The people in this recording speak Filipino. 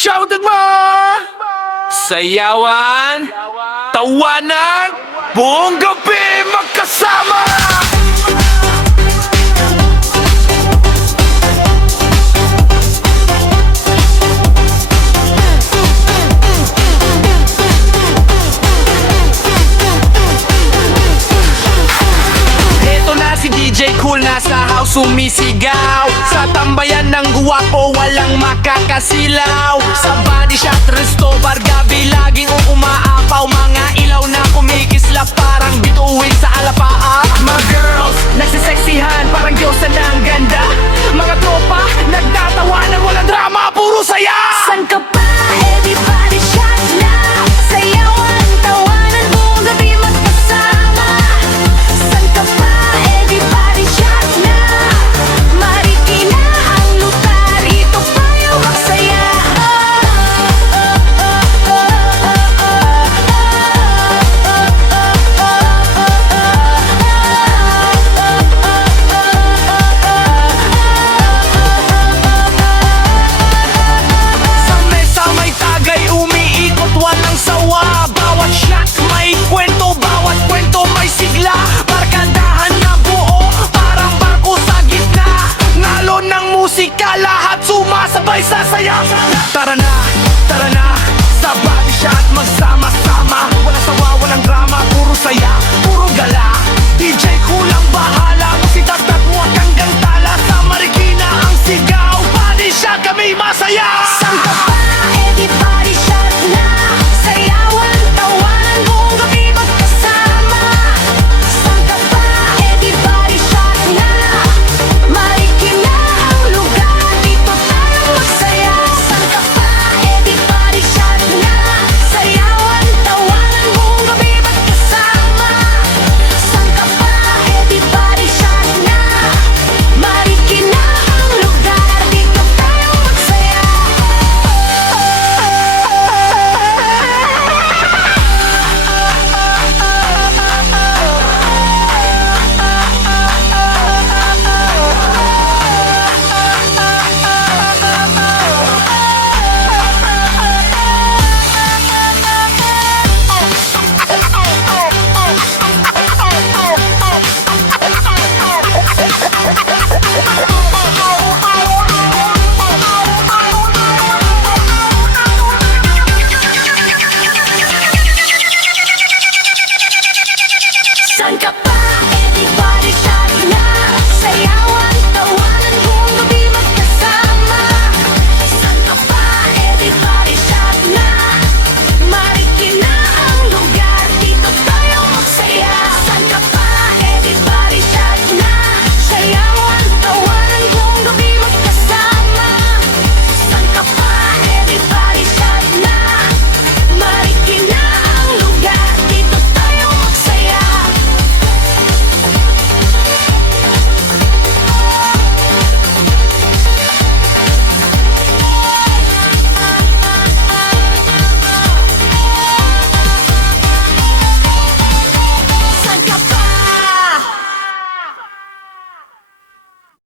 Shoutout mo! Sayawan, tawanan, buong gabi magkasama. Eto na si DJ Cool, nasa house sumisigaw. Sa tambayan ng guwapo walang makakasilaw. Sa body shot resto bargabi laging umaapaw. Mga ilaw na kumikislap parang bituin sa alapaap. Mga girls nagsiseksihan parang diyosa ng ganda.